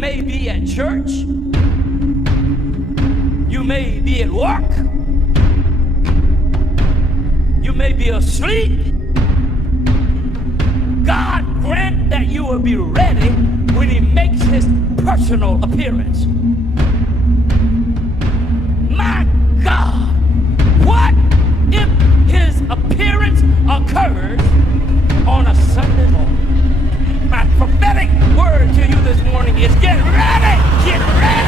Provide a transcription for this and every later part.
may be at church. You may be at work. You may be asleep. God grant that you will be ready when he makes his personal appearance. My God, what if his appearance occurs on a Sunday morning? My prophetic word to you this morning is get ready! Get ready!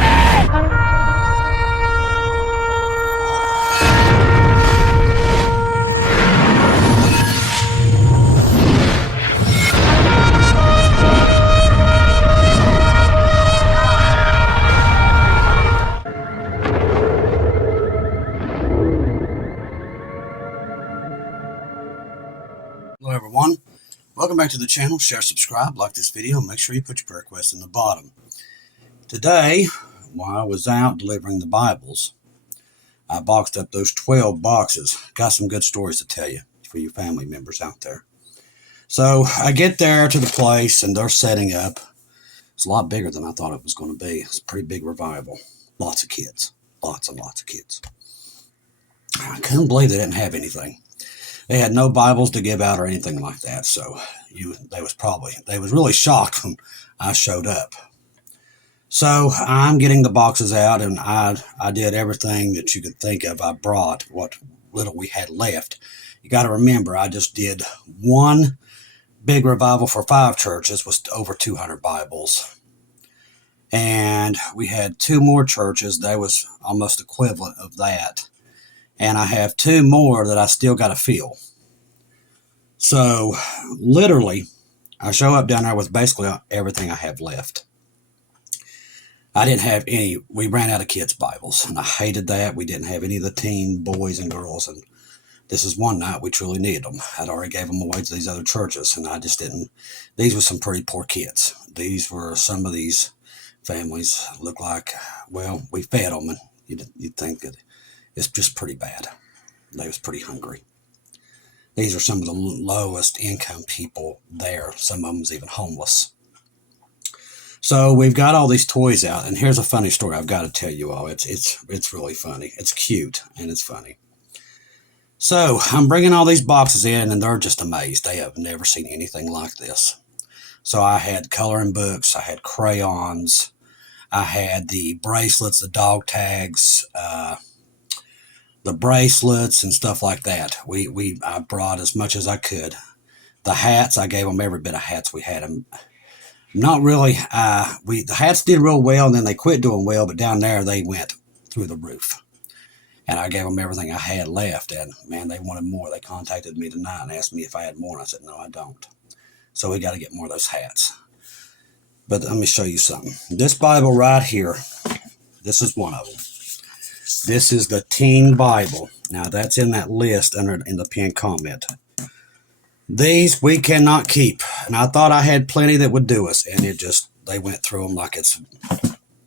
Hello everyone, welcome back to the channel. Share, subscribe, like this video, and make sure you put your prayer requests in the bottom. Today, while I was out delivering the Bibles, I boxed up those 12 boxes. Got some good stories to tell you for you family members out there. So I get there to the place and they're setting up. It's a lot bigger than I thought it was going to be. It's a pretty big revival. Lots of kids. Lots and lots of kids. I couldn't believe they didn't have anything. They had no Bibles to give out or anything like that. So they was really shocked when I showed up. So I'm getting the boxes out, and I did everything that you could think of. I brought what little we had left. You got to remember, I just did one big revival for 5 churches, was over 200 Bibles. And we had 2 more churches. That was almost equivalent of that. And I have 2 more that I still got to fill. So literally, I show up down there with basically everything I have left. I didn't have any. We ran out of kids' Bibles, and I hated that. We didn't have any of the teen boys and girls, and this is one night we truly needed them. I'd already gave them away to these other churches, and I just didn't. These were some pretty poor kids. These were some of these families look like, well, we fed them, and you'd think that it's just pretty bad. They was pretty hungry. These are some of the lowest income people there. Some of them's even homeless. So we've got all these toys out, and here's a funny story I've got to tell you all. It's really funny. It's cute, and it's funny. So I'm bringing all these boxes in, and they're just amazed. They have never seen anything like this. So I had coloring books. I had crayons. I had the bracelets, the dog tags, the bracelets and stuff like that. I brought as much as I could. The hats, I gave them every bit of hats we had. Them. Not really. The hats did real well, and then they quit doing well, but down there they went through the roof. And I gave them everything I had left, and man, they wanted more. They contacted me tonight and asked me if I had more, and I said, no, I don't. So we got to get more of those hats. But let me show you something. This Bible right here, this is one of them. This is the Teen Bible. Now, that's in that list in the pinned comment. These we cannot keep. And I thought I had plenty that would do us. And they went through them like it's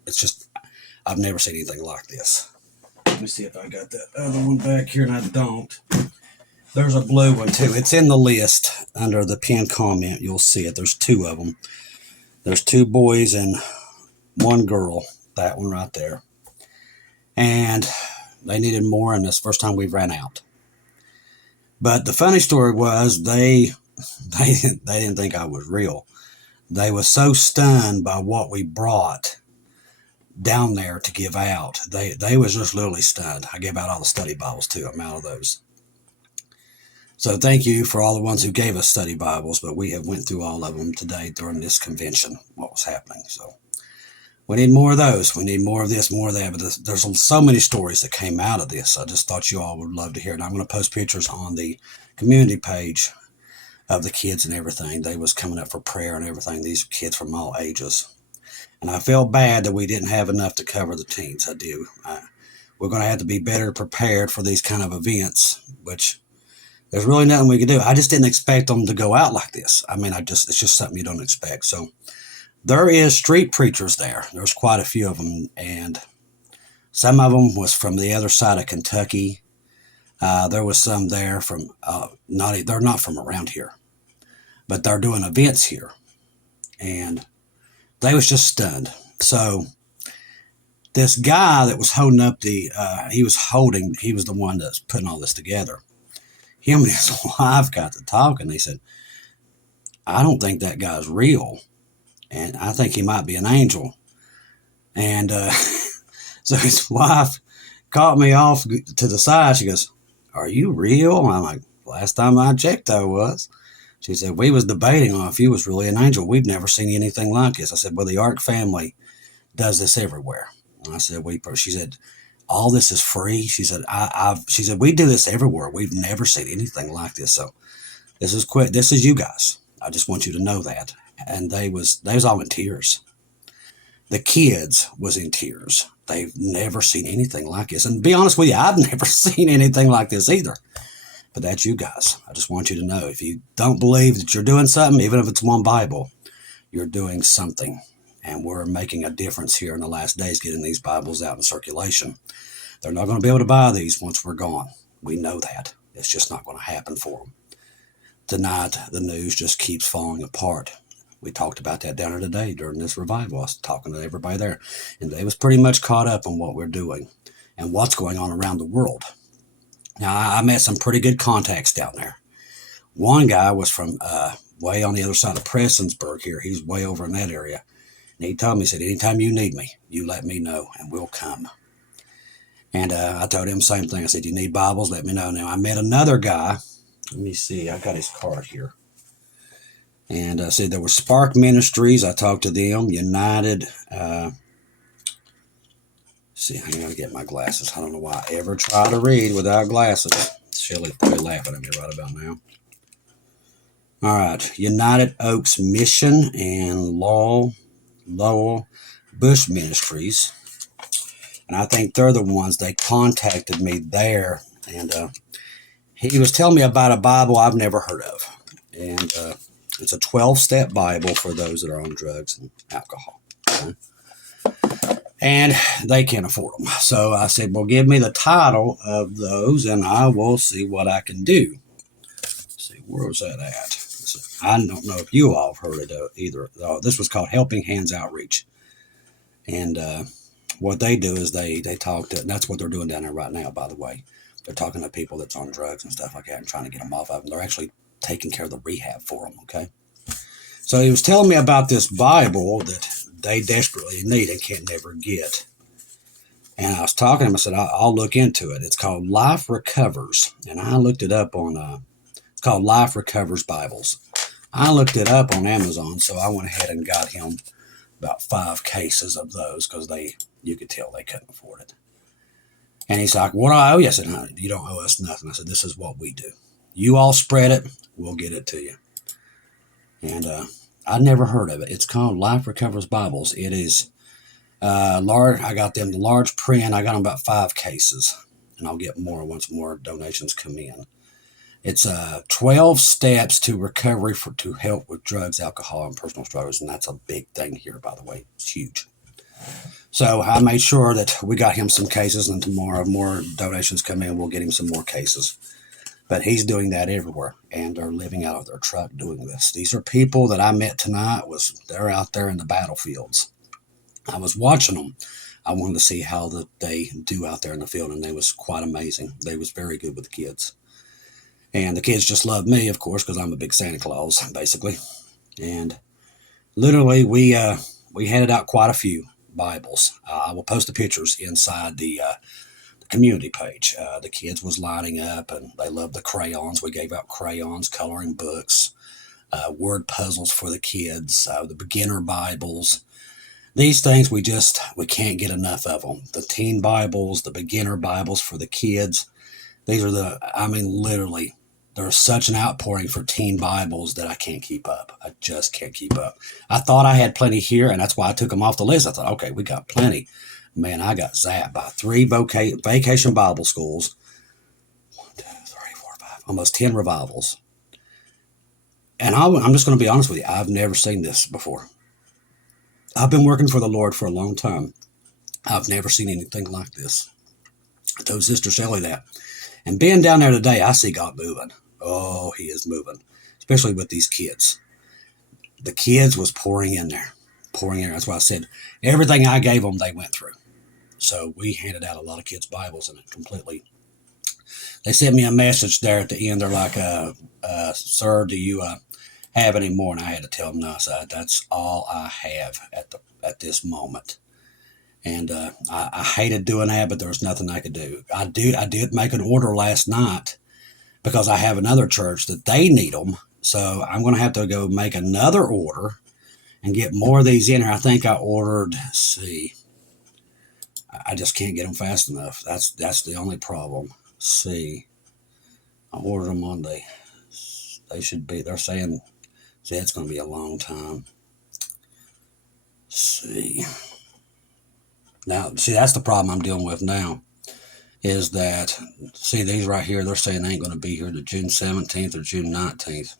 just, I've never seen anything like this. Let me see if I got that other one back here, and I don't. There's a blue one too. It's in the list under the pinned comment. You'll see it. There's 2 of them. There's 2 boys and 1 girl. That one right there. And they needed more, and this first time we've ran out. But the funny story was they didn't think I was real. They were so stunned by what we brought down there to give out. They was just literally stunned. I gave out all the study Bibles too. I'm out of those. So thank you for all the ones who gave us study Bibles, but we have went through all of them today during this convention, what was happening. So we need more of those. We need more of this, more of that. But there's so many stories that came out of this. I just thought you all would love to hear it. And I'm going to post pictures on the community page of the kids and everything. They was coming up for prayer and everything. These kids from all ages. And I felt bad that we didn't have enough to cover the teens. I do. We're going to have to be better prepared for these kind of events, which there's really nothing we can do. I just didn't expect them to go out like this. I mean, it's just something you don't expect. So there is street preachers there. There's quite a few of them, and some of them was from the other side of Kentucky. There was some there from, they're not from around here, but they're doing events here. And they was just stunned. So this guy that was holding up he was the one that's putting all this together. Him and his wife got to talking. They said, I don't think that guy's real. And I think he might be an angel. And so his wife caught me off to the side. She goes, are you real? I'm like, last time I checked, I was. She said, we was debating on if you was really an angel. We've never seen anything like this. I said, well, the Ark family does this everywhere. And I said, she said, all this is free. She said, she said, we do this everywhere. We've never seen anything like this. So this is you guys. I just want you to know that. And they was all in tears. The kids was in tears. They've never seen anything like this. And to be honest with you, I've never seen anything like this either. But that's you guys. I just want you to know, if you don't believe that you're doing something, even if it's one Bible, you're doing something. And we're making a difference here in the last days, getting these Bibles out in circulation. They're not going to be able to buy these once we're gone. We know that. It's just not going to happen for them. Tonight, the news just keeps falling apart. We talked about that down here today during this revival. I was talking to everybody there, and they was pretty much caught up on what we're doing and what's going on around the world. Now, I met some pretty good contacts down there. One guy was from way on the other side of Prestonsburg here. He's way over in that area. And he told me, he said, anytime you need me, you let me know, and we'll come. And I told him the same thing. I said, you need Bibles? Let me know. Now, I met another guy. Let me see. I got his card here. And I said there was Spark Ministries. I talked to them. United. See, I'm going to get my glasses. I don't know why I ever try to read without glasses. Shelly's probably laughing at me right about now. All right. United Oaks Mission and Lowell Bush Ministries. And I think they're the ones, they contacted me there. And he was telling me about a Bible I've never heard of. And it's a 12-step Bible for those that are on drugs and alcohol. Okay? And they can't afford them. So I said, well, give me the title of those and I will see what I can do. Let's see, where was that at? So I don't know if you all have heard it either. This was called Helping Hands Outreach. And what they do is they talk to, and that's what they're doing down there right now, by the way. They're talking to people that's on drugs and stuff like that and trying to get them off of them. They're actually taking care of the rehab for them, okay? So he was telling me about this Bible that they desperately need and can't never get. And I was talking to him. I said, I'll look into it. It's called Life Recovers. And I looked it up on, it's called Life Recovers Bibles. I looked it up on Amazon, so I went ahead and got him about 5 cases of those because you could tell they couldn't afford it. And he's like, what do I owe you? I said, honey, you don't owe us nothing. I said, this is what we do. You all spread it, we'll get it to you. And I'd never heard of it. It's called Life Recovers Bibles. It is large. I got them the large print. I got them about 5 cases. And I'll get more once more donations come in. It's 12 steps to recovery to help with drugs, alcohol, and personal struggles. And that's a big thing here, by the way. It's huge. So I made sure that we got him some cases, and tomorrow more donations come in. We'll get him some more cases. But he's doing that everywhere, and they're living out of their truck doing this. These are people that I met tonight. They're out there in the battlefields. I was watching them. I wanted to see how they do out there in the field, and they was quite amazing. They was very good with the kids. And the kids just love me, of course, because I'm a big Santa Claus, basically. And literally, we handed out quite a few Bibles. I will post the pictures inside the community page. The kids was lining up, and they loved the crayons. We gave out crayons, coloring books, word puzzles for the kids, the beginner Bibles. These things, we can't get enough of them. The teen Bibles, the beginner Bibles for the kids. These are literally, there's such an outpouring for teen Bibles that I can't keep up. I just can't keep up. I thought I had plenty here, and that's why I took them off the list. I thought, okay, we got plenty. Man, I got zapped by 3 vacation Bible schools. 1, 2, 3, 4, 5, almost 10 revivals. And I'm just going to be honest with you. I've never seen this before. I've been working for the Lord for a long time. I've never seen anything like this. I told Sister Shelley that. And being down there today, I see God moving. Oh, he is moving, especially with these kids. The kids was pouring in there. pouring in. That's why I said everything I gave them, they went through. So we handed out a lot of kids' Bibles, and it completely. They sent me a message there at the end. They're like, "Sir, do you have any more?" And I had to tell them, "No, I said, that's all I have at this moment." And I hated doing that, but there was nothing I could do. I did make an order last night because I have another church that they need them. So I'm going to have to go make another order and get more of these in here. I think I ordered, let's see, I just can't get them fast enough. That's the only problem. Let's see, I ordered them on they should be, they're saying, see, it's going to be a long time. Let's see. Now, see, that's the problem I'm dealing with now, is that, see, these right here, they're saying they ain't going to be here to June 17th or June 19th.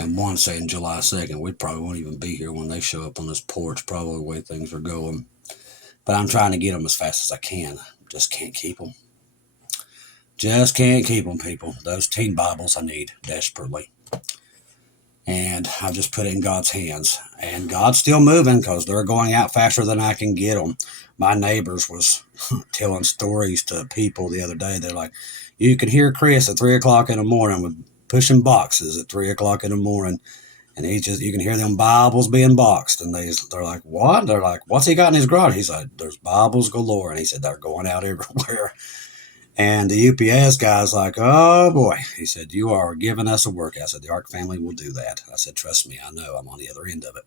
And one saying July 2nd. We probably won't even be here when they show up on this porch, probably the way things are going. But I'm trying to get them as fast as I can. Just can't keep them. Just can't keep them, people. Those teen Bibles I need desperately. And I've just put it in God's hands. And God's still moving because they're going out faster than I can get them. My neighbors was telling stories to people the other day. They're like, you can hear Chris at 3 o'clock in the morning with pushing boxes at 3 o'clock in the morning. And you can hear them Bibles being boxed. And they're like, what? They're like, what's he got in his garage? He's like, there's Bibles galore. And he said, they're going out everywhere. And the UPS guy's like, oh boy. He said, you are giving us a work. I said, the Ark family will do that. I said, trust me, I know, I'm on the other end of it.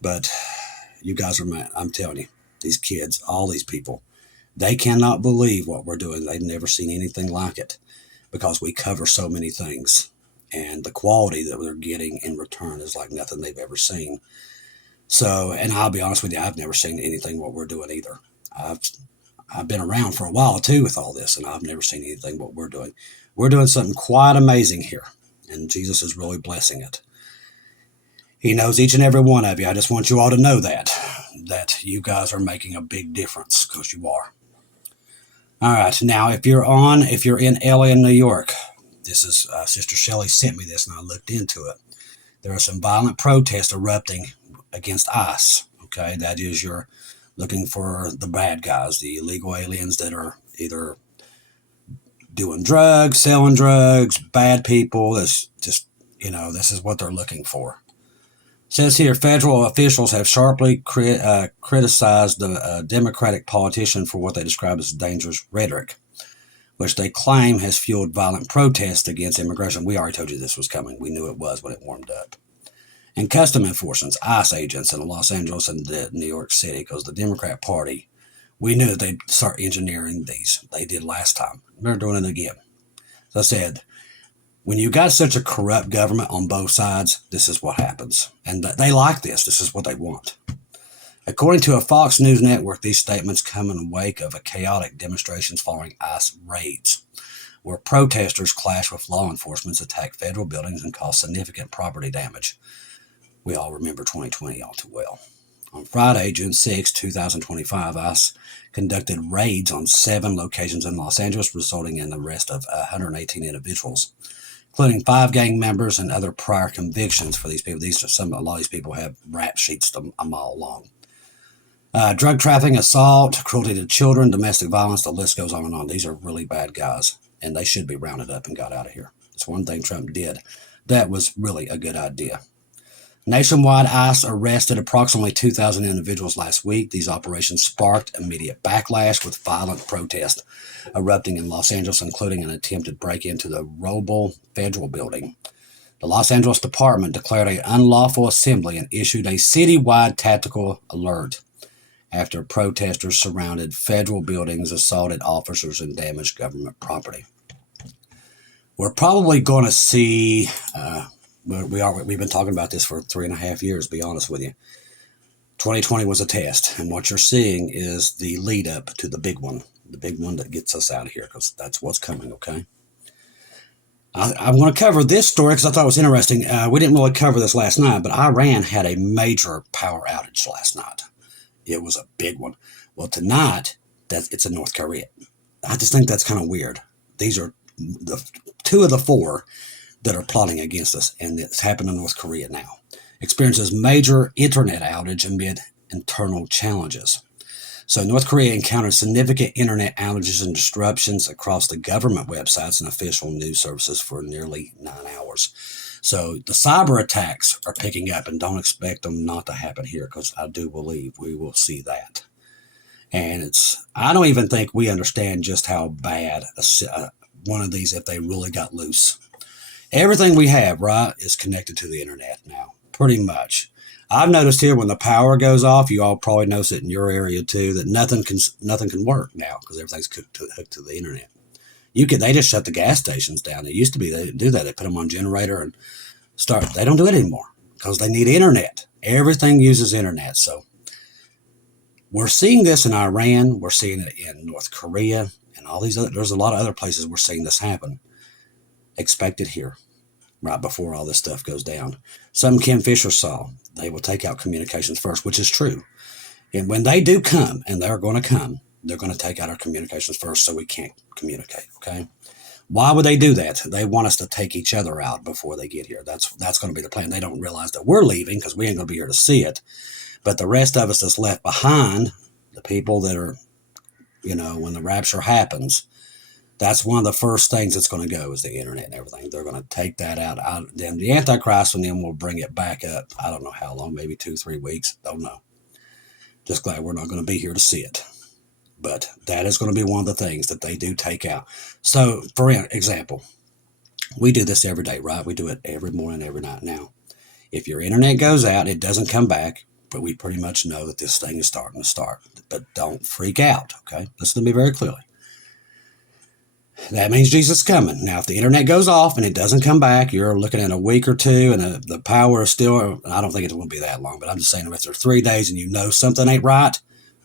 But you guys are mad. I'm telling you, these kids, all these people, they cannot believe what we're doing. They've never seen anything like it because we cover so many things. And the quality that they're getting in return is like nothing they've ever seen. So, and I'll be honest with you, I've never seen anything what we're doing either. I've been around for a while too with all this, and I've never seen anything what we're doing. We're doing something quite amazing here, and Jesus is really blessing it. He knows each and every one of you. I just want you all to know that you guys are making a big difference, because you are. All right, now if you're in LA and New York, this is Sister Shelley sent me this, and I looked into it. There are some violent protests erupting against ICE. Okay, that is you're looking for the bad guys, the illegal aliens that are either doing drugs, selling drugs, bad people. That's just, this is what they're looking for. It says here, federal officials have sharply criticized the Democratic politician for what they describe as dangerous rhetoric, which they claim has fueled violent protests against immigration. We already told you this was coming. We knew it was when it warmed up. And custom enforcement, ICE agents in Los Angeles and New York City, because the Democrat Party, we knew that they'd start engineering these. They did last time. They're doing it again. As I said, when you got such a corrupt government on both sides, this is what happens. And they like this. This is what they want. According to a Fox News network, these statements come in the wake of a chaotic demonstrations following ICE raids, where protesters clash with law enforcement, attack federal buildings, and cause significant property damage. We all remember 2020 all too well. On Friday, June 6, 2025, ICE conducted raids on 7 locations in Los Angeles, resulting in the arrest of 118 individuals, including 5 gang members and other prior convictions for these people. A lot of these people have rap sheets a mile long. Drug trafficking, assault, cruelty to children, domestic violence, the list goes on and on. These are really bad guys, and they should be rounded up and got out of here. That's one thing Trump did. That was really a good idea. Nationwide, ICE arrested approximately 2,000 individuals last week. These operations sparked immediate backlash, with violent protests erupting in Los Angeles, including an attempted break into the Roble Federal Building. The Los Angeles Department declared an unlawful assembly and issued a citywide tactical alert after protesters surrounded federal buildings, assaulted officers, and damaged government property. We're probably going to see... We've been talking about this for 3.5 years, to be honest with you. 2020 was a test, and what you're seeing is the lead up to the big one that gets us out of here, because that's what's coming, okay? I want to cover this story because I thought it was interesting. We didn't really cover this last night, but Iran had a major power outage last night. It was a big one. Well, tonight, it's in North Korea. I just think that's kind of weird. These are the 2 of the 4 that are plotting against us, and it's happened in North Korea now. experiences major internet outage amid internal challenges. So North Korea encountered significant internet outages and disruptions across the government websites and official news services for nearly 9 hours. So the cyber attacks are picking up, and don't expect them not to happen here, because I do believe we will see that. And I don't even think we understand just how bad one of these, if they really got loose. Everything we have, right, is connected to the internet now, pretty much. I've noticed here when the power goes off, you all probably notice it in your area too, that nothing can work now because everything's hooked to the internet. They just shut the gas stations down. It used to be they didn't do that. They put them on generator and start. They don't do it anymore because they need internet. Everything uses internet. So we're seeing this in Iran. We're seeing it in North Korea and all these other. There's a lot of other places we're seeing this happen. Expect it here, right before all this stuff goes down. Some Kim Fisher saw, they will take out communications first, which is true. And when they do come, and they're going to come, they're going to take out our communications first so we can't communicate, okay? Why would they do that? They want us to take each other out before they get here. That's going to be the plan. They don't realize that we're leaving because we ain't going to be here to see it. But the rest of us that's left behind, the people that are, when the rapture happens, that's one of the first things that's going to go is the internet and everything. They're going to take that out. Then the Antichrist and then will bring it back up. I don't know how long, maybe 2-3 weeks. Don't know. Just glad we're not going to be here to see it. But that is going to be one of the things that they do take out. So, for example, we do this every day, right? We do it every morning, every night. Now, if your internet goes out, it doesn't come back, but we pretty much know that this thing is starting to start. But don't freak out, okay? Listen to me very clearly. That means Jesus is coming. Now, if the internet goes off and it doesn't come back, you're looking at a week or two, and the power is still, I don't think it will be that long, but I'm just saying if there's 3 days and you know something ain't right,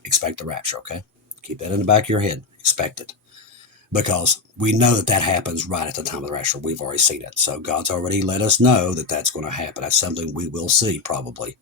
expect the rapture, okay? Keep that in the back of your head. Expect it. Because we know that happens right at the time of the rapture. We've already seen it. So God's already let us know that that's going to happen. That's something we will see probably.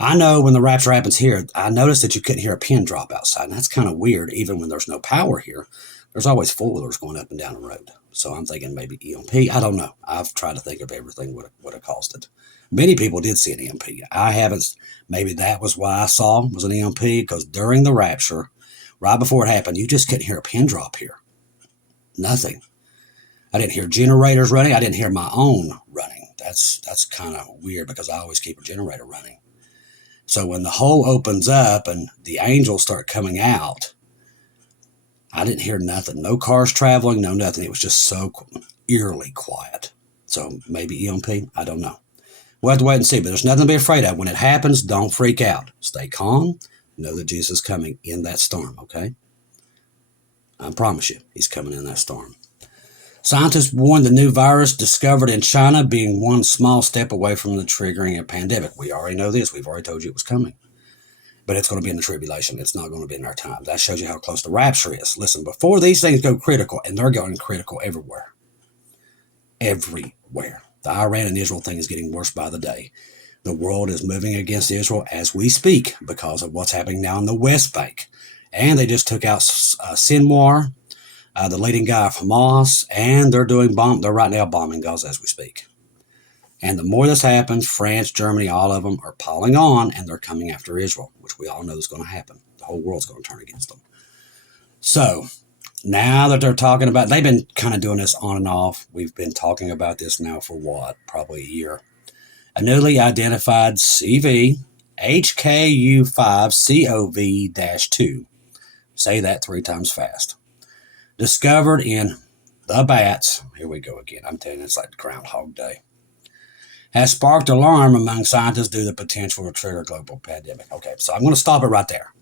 I know when the rapture happens here, I noticed that you couldn't hear a pin drop outside, and that's kind of weird. Even when there's no power here, there's always four-wheelers going up and down the road. So I'm thinking maybe EMP. I don't know. I've tried to think of everything what it caused it. Many people did see an EMP. I haven't. Maybe that was why I saw was an EMP, because during the rapture, right before it happened, you just couldn't hear a pin drop here. Nothing. I didn't hear generators running. I didn't hear my own running. That's kind of weird because I always keep a generator running. So when the hole opens up and the angels start coming out, I didn't hear nothing. No cars traveling, no nothing. It was just so eerily quiet. So maybe EMP, I don't know. We'll have to wait and see, but there's nothing to be afraid of. When it happens, don't freak out. Stay calm. Know that Jesus is coming in that storm, okay? I promise you, he's coming in that storm. Scientists warn the new virus discovered in China being one small step away from the triggering a pandemic. We already know this. We've already told you it was coming. But it's going to be in the tribulation. It's not going to be in our time. That shows you how close the rapture is. Listen, before these things go critical, and they're going critical everywhere. Everywhere. The Iran and Israel thing is getting worse by the day. The world is moving against Israel as we speak because of what's happening now in the West Bank. And they just took out Sinwar, the leading guy of Hamas, and they're right now bombing Gaza as we speak. And the more this happens, France, Germany, all of them are piling on, and they're coming after Israel, which we all know is going to happen. The whole world's going to turn against them. So now that they're talking about, they've been kind of doing this on and off. We've been talking about this now for what? Probably a year. A newly identified CV HKU5COV-2. Say that 3 times fast. Discovered in the bats. Here we go again. I'm telling you, it's like Groundhog Day. Has sparked alarm among scientists due to the potential to trigger a global pandemic. Okay, so I'm going to stop it right there.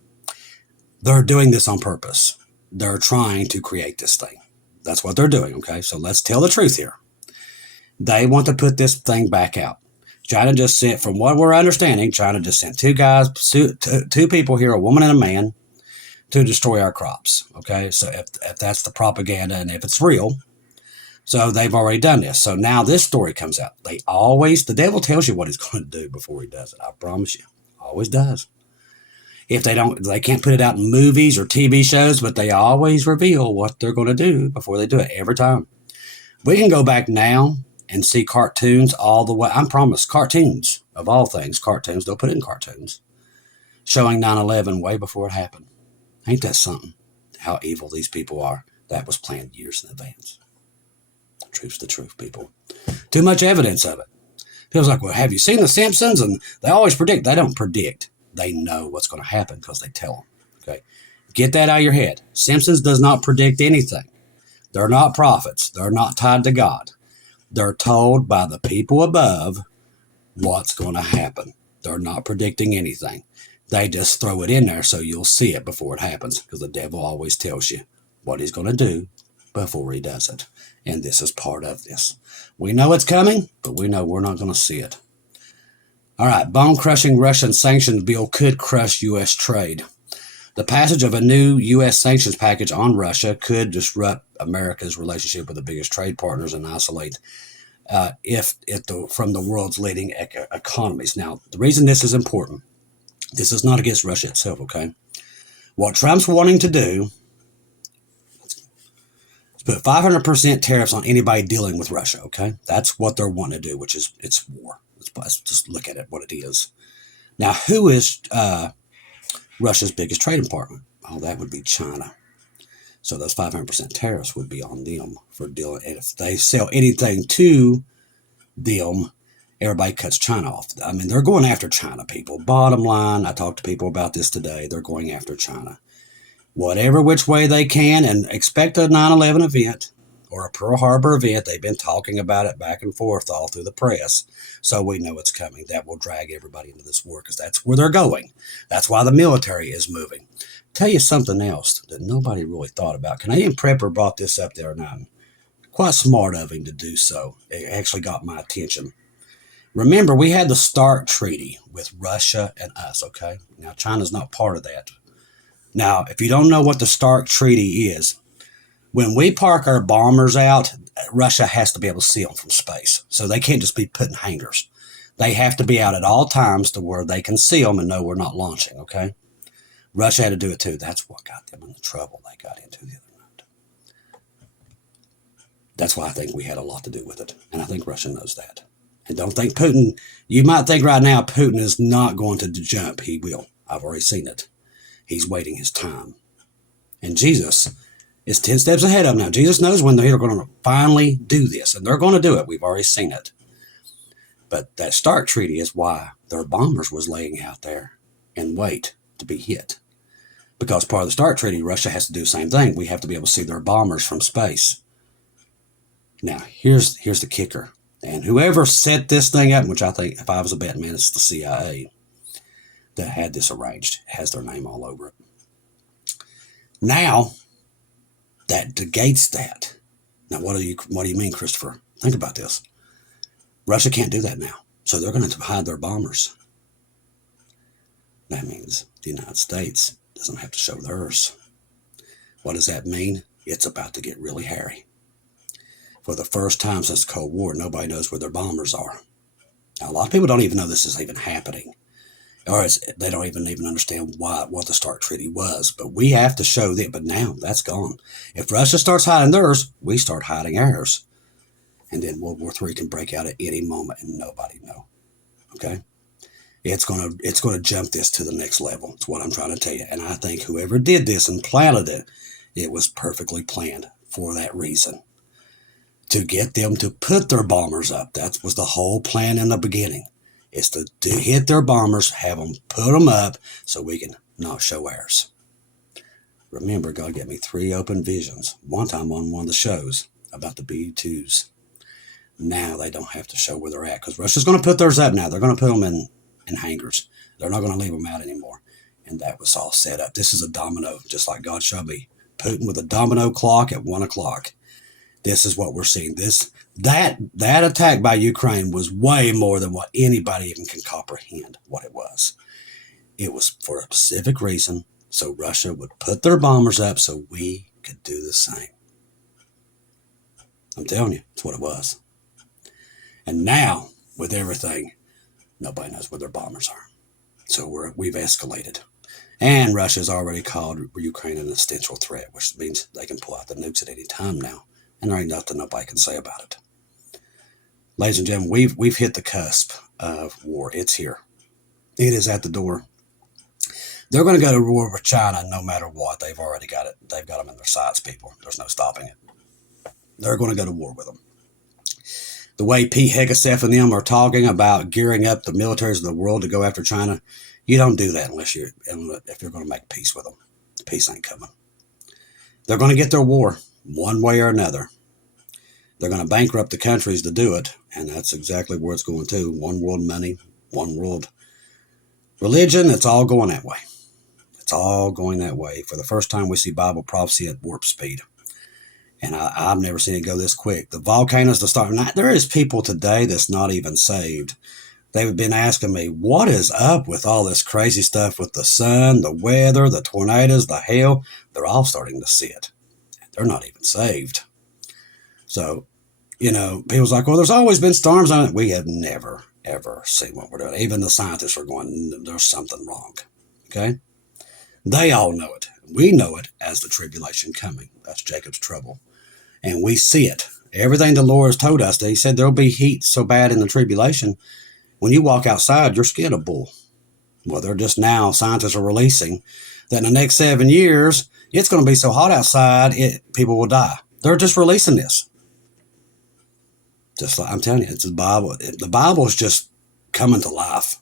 They're doing this on purpose. They're trying to create this thing. That's what they're doing, okay? So let's tell the truth here. They want to put this thing back out. China just sent, from what we're understanding, China just sent 2 guys, 2 people here, a woman and a man, to destroy our crops, okay? So if that's the propaganda and if it's real, so they've already done this. So now this story comes out. The devil tells you what he's going to do before he does it. I promise you. Always does. If they can't put it out in movies or TV shows, but they always reveal what they're going to do before they do it every time. We can go back now and see cartoons all the way. I'm promised cartoons of all things, cartoons. They'll put it in cartoons showing 9/11 way before it happened. Ain't that something? How evil these people are. That was planned years in advance. The truth's the truth, people. Too much evidence of it. People's like, well, have you seen The Simpsons? And they always predict. They don't predict. They know what's going to happen because they tell them. Okay, get that out of your head. Simpsons does not predict anything. They're not prophets. They're not tied to God. They're told by the people above what's going to happen. They're not predicting anything. They just throw it in there so you'll see it before it happens, because the devil always tells you what he's going to do before he does it. And this is part of this. We know it's coming, but we know we're not going to see it. All right, bone-crushing Russian sanctions bill could crush U.S. trade. The passage of a new U.S. sanctions package on Russia could disrupt America's relationship with the biggest trade partners and isolate from the world's leading economies. Now, the reason this is important, this is not against Russia itself, okay? What Trump's wanting to do is put 500% tariffs on anybody dealing with Russia, okay? That's what they're wanting to do, which is, it's war. Let's just look at it, what it is. Now, who is Russia's biggest trading partner? Oh, that would be China. So those 500% tariffs would be on them for dealing. And if they sell anything to them, everybody cuts China off. I mean, they're going after China, people. Bottom line, I talked to people about this today. They're going after China. Whatever which way they can, and expect a 9/11 event or a Pearl Harbor event. They've been talking about it back and forth all through the press. So we know it's coming. That will drag everybody into this war because that's where they're going. That's why the military is moving. Tell you something else that nobody really thought about. Canadian Prepper brought this up there, and quite smart of him to do so. It actually got my attention. Remember, we had the START Treaty with Russia and us, okay? Now, China's not part of that. Now, if you don't know what the START Treaty is, when we park our bombers out, Russia has to be able to see them from space. So they can't just be put in hangars. They have to be out at all times to where they can see them and know we're not launching, okay? Russia had to do it too. That's what got them in the trouble they got into the other night. That's why I think we had a lot to do with it. And I think Russia knows that. And don't think Putin, you might think right now Putin is not going to jump. He will. I've already seen it. He's waiting his time. And Jesus is 10 steps ahead of him now. Jesus knows when they're going to finally do this. And they're going to do it. We've already seen it. But that START Treaty is why their bombers was laying out there and wait to be hit. Because part of the START Treaty, Russia has to do the same thing. We have to be able to see their bombers from space. Now, here's the kicker. And whoever set this thing up, which I think, if I was a betting man, it's the CIA that had this arranged. It has their name all over it. Now, that negates that. Now, what do you mean, Christopher? Think about this. Russia can't do that now. So they're going to have to hide their bombers. That means the United States doesn't have to show theirs. What does that mean? It's about to get really hairy. For the first time since the Cold War, nobody knows where their bombers are. Now, a lot of people don't even know this is even happening. Or they don't even understand what the START Treaty was. But we have to show that. But now, that's gone. If Russia starts hiding theirs, we start hiding ours. And then World War III can break out at any moment and nobody know. Okay? It's gonna jump this to the next level. That's what I'm trying to tell you. And I think whoever did this and planted it, it was perfectly planned for that reason. To get them to put their bombers up. That was the whole plan in the beginning. Is to hit their bombers, have them put them up so we can not show ours. Remember, God gave me 3 open visions. One time on one of the shows about the B-2s. Now they don't have to show where they're at because Russia's going to put theirs up now. They're going to put them in hangars. They're not going to leave them out anymore. And that was all set up. This is a domino, just like God showed me. Putin with a domino clock at 1 o'clock. This is what we're seeing. That attack by Ukraine was way more than what anybody even can comprehend what it was. It was for a specific reason, so Russia would put their bombers up so we could do the same. I'm telling you, it's what it was. And now, with everything, nobody knows where their bombers are. So we've escalated. And Russia's already called Ukraine an existential threat, which means they can pull out the nukes at any time now. And there ain't nothing nobody can say about it. Ladies and gentlemen, we've hit the cusp of war. It's here. It is at the door. They're going to go to war with China no matter what. They've already got it. They've got them in their sights, people. There's no stopping it. They're going to go to war with them. The way P.H.ROPHECY and them are talking about gearing up the militaries of the world to go after China, you don't do that if you're going to make peace with them. Peace ain't coming. They're going to get their war one way or another. They're going to bankrupt the countries to do it, and that's exactly where it's going to. One world money, one world religion. It's all going that way. It's all going that way. For the first time, we see Bible prophecy at warp speed. And I've never seen it go this quick. The volcanoes to start. Now, there is people today that's not even saved. They've been asking me, what is up with all this crazy stuff with the sun, the weather, the tornadoes, the hail? They're all starting to see it. They're not even saved. So, people's like, well, there's always been storms on it. We have never, ever seen what we're doing. Even the scientists are going, there's something wrong. Okay? They all know it. We know it as the tribulation coming. That's Jacob's trouble. And we see it. Everything the Lord has told us, he said there'll be heat so bad in the tribulation. When you walk outside, your skin will boil. Well, they're just now, scientists are releasing that in the next 7 years, it's going to be so hot outside, people will die. They're just releasing this. Just like I'm telling you, it's the Bible. The Bible is just coming to life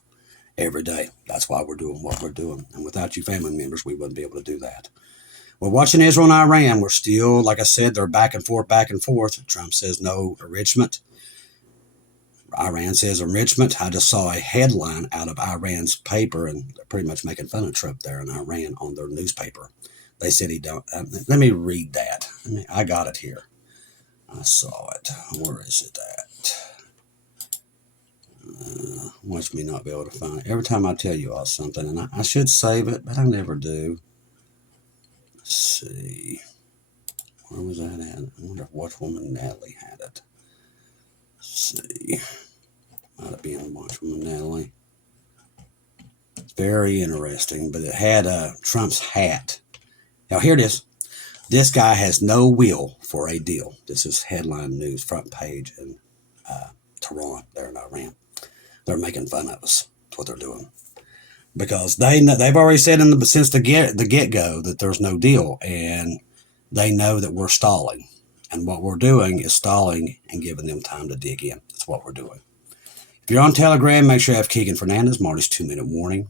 every day. That's why we're doing what we're doing. And without you family members, we wouldn't be able to do that. We're watching Israel and Iran. We're still, like I said, they're back and forth, back and forth. Trump says no enrichment. Iran says enrichment. I just saw a headline out of Iran's paper, and they're pretty much making fun of Trump there in Iran on their newspaper. They said he don't. Let me read that. I got it here. I saw it. Where is it at? Watch me not be able to find it. Every time I tell you all something, and I should save it, but I never do. Let's see. Where was that at? I wonder if Watchwoman Natalie had it. Let's see. Might have been Watchwoman Natalie. It's very interesting, but it had Trump's hat. Now, here it is. This guy has no will for a deal. This is headline news, front page in Tehran, there in Iran. They're making fun of us. That's what they're doing. Because they've already said since the get-go that there's no deal, and they know that we're stalling. And what we're doing is stalling and giving them time to dig in. That's what we're doing. If you're on Telegram, make sure you have Keegan Fernandez, Marty's 2-minute warning.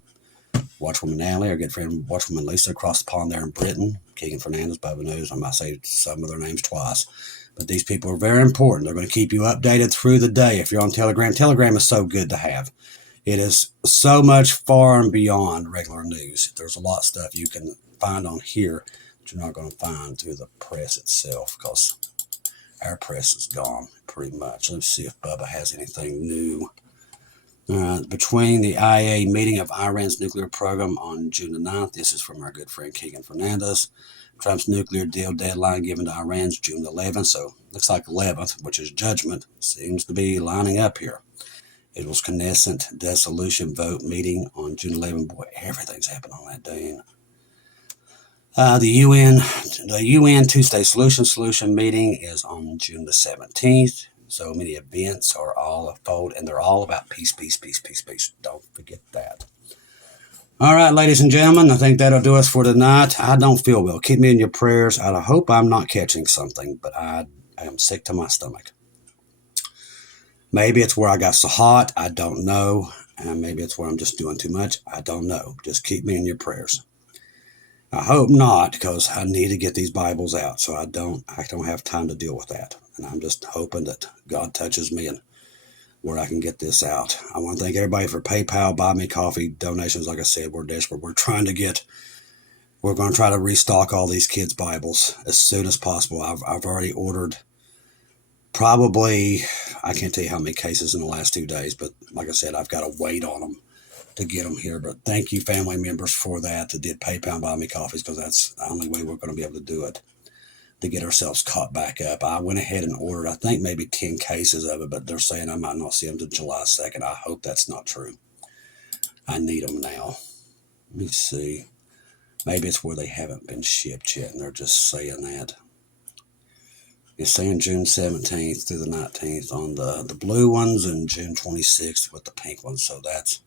Watchwoman Natalie, our good friend Watchwoman Lisa across the pond there in Britain. Keegan Fernandez, Bubba News. I might say some of their names twice. But these people are very important. They're going to keep you updated through the day. If you're on Telegram, Telegram is so good to have. It is so much far and beyond regular news. There's a lot of stuff you can find on here that you're not going to find through the press itself, because our press is gone pretty much. Let's see if Bubba has anything new. Between the IAEA meeting of Iran's nuclear program on June the 9th, this is from our good friend Keegan Fernandez. Trump's nuclear deal deadline given to Iran's June the 11th. So looks like 11th, which is judgment, seems to be lining up here. It was Knesset dissolution vote meeting on June 11th. Boy, everything's happened on that day. The UN two-state solution meeting is on June the 17th. So many events are all afold, and they're all about peace, peace, peace, peace, peace. Don't forget that. All right, ladies and gentlemen, I think that'll do us for tonight. I don't feel well. Keep me in your prayers. I hope I'm not catching something, but I am sick to my stomach. Maybe it's where I got so hot. I don't know. And maybe it's where I'm just doing too much. I don't know. Just keep me in your prayers. I hope not, because I need to get these Bibles out, so I don't have time to deal with that. And I'm just hoping that God touches me and where I can get this out. I want to thank everybody for PayPal, Buy Me Coffee donations. Like I said, we're desperate. We're going to try to restock all these kids' Bibles as soon as possible. I've already ordered probably, I can't tell you how many cases in the last 2 days, but like I said, I've got to wait on them to get them here. But thank you, family members, for that did PayPal and Buy Me Coffees, because that's the only way we're going to be able to do it, to get ourselves caught back up. I went ahead and ordered, I think, maybe 10 cases of it, but they're saying I might not see them until July 2nd. I hope that's not true. I need them now. Let me see. Maybe it's where they haven't been shipped yet, and they're just saying that. It's saying June 17th through the 19th on the blue ones, and June 26th with the pink ones. So that's,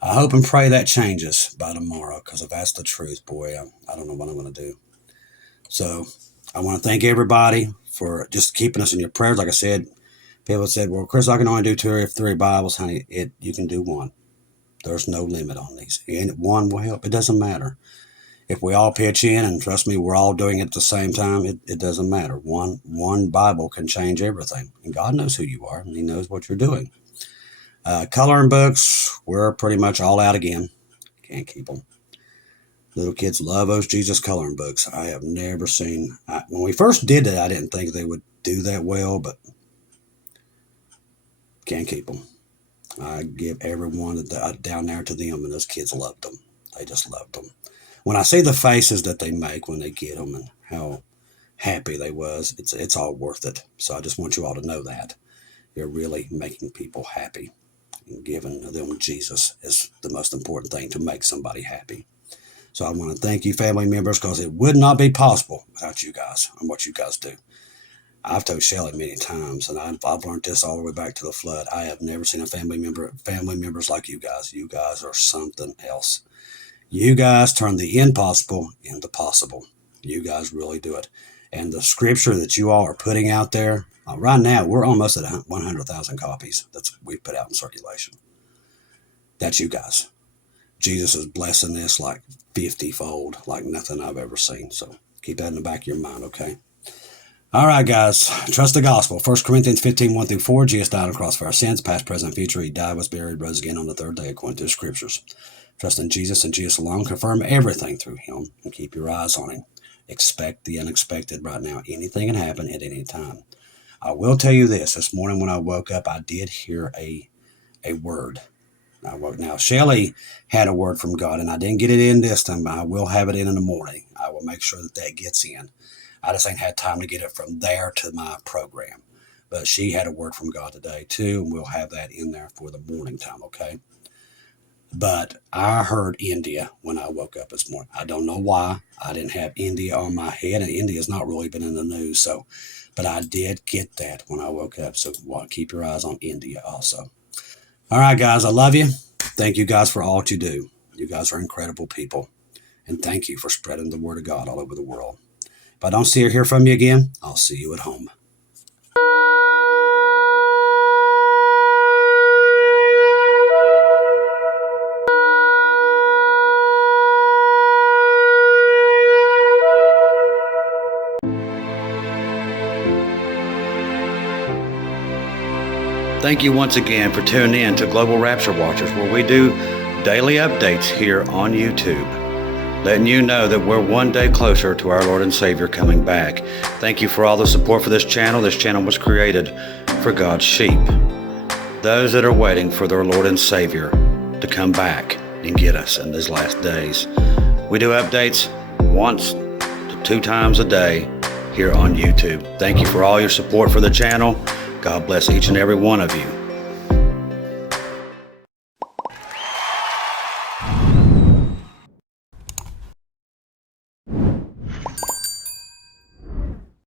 I hope and pray that changes by tomorrow, because if that's the truth, boy, I don't know what I'm going to do. So I want to thank everybody for just keeping us in your prayers. Like I said, people said, well, Chris, I can only do 2 or 3 Bibles. Honey, you can do 1. There's no limit on these. And 1 will help. It doesn't matter. If we all pitch in, and trust me, we're all doing it at the same time, it doesn't matter. One Bible can change everything. And God knows who you are, and He knows what you're doing. Coloring books, we're pretty much all out again. Can't keep them. Little kids love those Jesus coloring books. I have never seen... when we first did it, I didn't think they would do that well, but can't keep them. I give everyone down there to them, and those kids loved them. They just loved them. When I see the faces that they make when they get them and how happy they was, it's all worth it. So I just want you all to know that. You're really making people happy. And giving them Jesus is the most important thing, to make somebody happy. So I want to thank you, family members, because it would not be possible without you guys and what you guys do. I've told Shelly many times, and I've learned this all the way back to the flood. I have never seen a family members like you guys. You guys are something else. You guys turn the impossible into possible. You guys really do it. And the scripture that you all are putting out there, right now, we're almost at 100,000 copies that we've put out in circulation. That's you guys. Jesus is blessing this like 50-fold, like nothing I've ever seen. So keep that in the back of your mind, okay? All right, guys. Trust the gospel. 1 Corinthians 15:1-4. Jesus died on the cross for our sins, past, present, future. He died, was buried, rose again on the 3rd day, according to the scriptures. Trust in Jesus and Jesus alone. Confirm everything through Him, and keep your eyes on Him. Expect the unexpected right now. Anything can happen at any time. I will tell you this morning when I woke up, I did hear a word. Now, Shelly had a word from God, and I didn't get it in this time, but I will have it in the morning. I will make sure that gets in. I just ain't had time to get it from there to my program. But she had a word from God today, too, and we'll have that in there for the morning time, okay? But I heard India when I woke up this morning. I don't know why. I didn't have India on my head, and India's not really been in the news. But I did get that when I woke up. So keep your eyes on India also. All right, guys, I love you. Thank you guys for all that you do. You guys are incredible people. And thank you for spreading the word of God all over the world. If I don't see or hear from you again, I'll see you at home. Thank you once again for tuning in to Global Rapture Watchers, where we do daily updates here on YouTube, letting you know that we're one day closer to our Lord and Savior coming back. Thank you for all the support for this channel. This channel was created for God's sheep, those that are waiting for their Lord and Savior to come back and get us in these last days. We do updates 1 to 2 times a day here on YouTube. Thank you for all your support for the channel. God bless each and every one of you.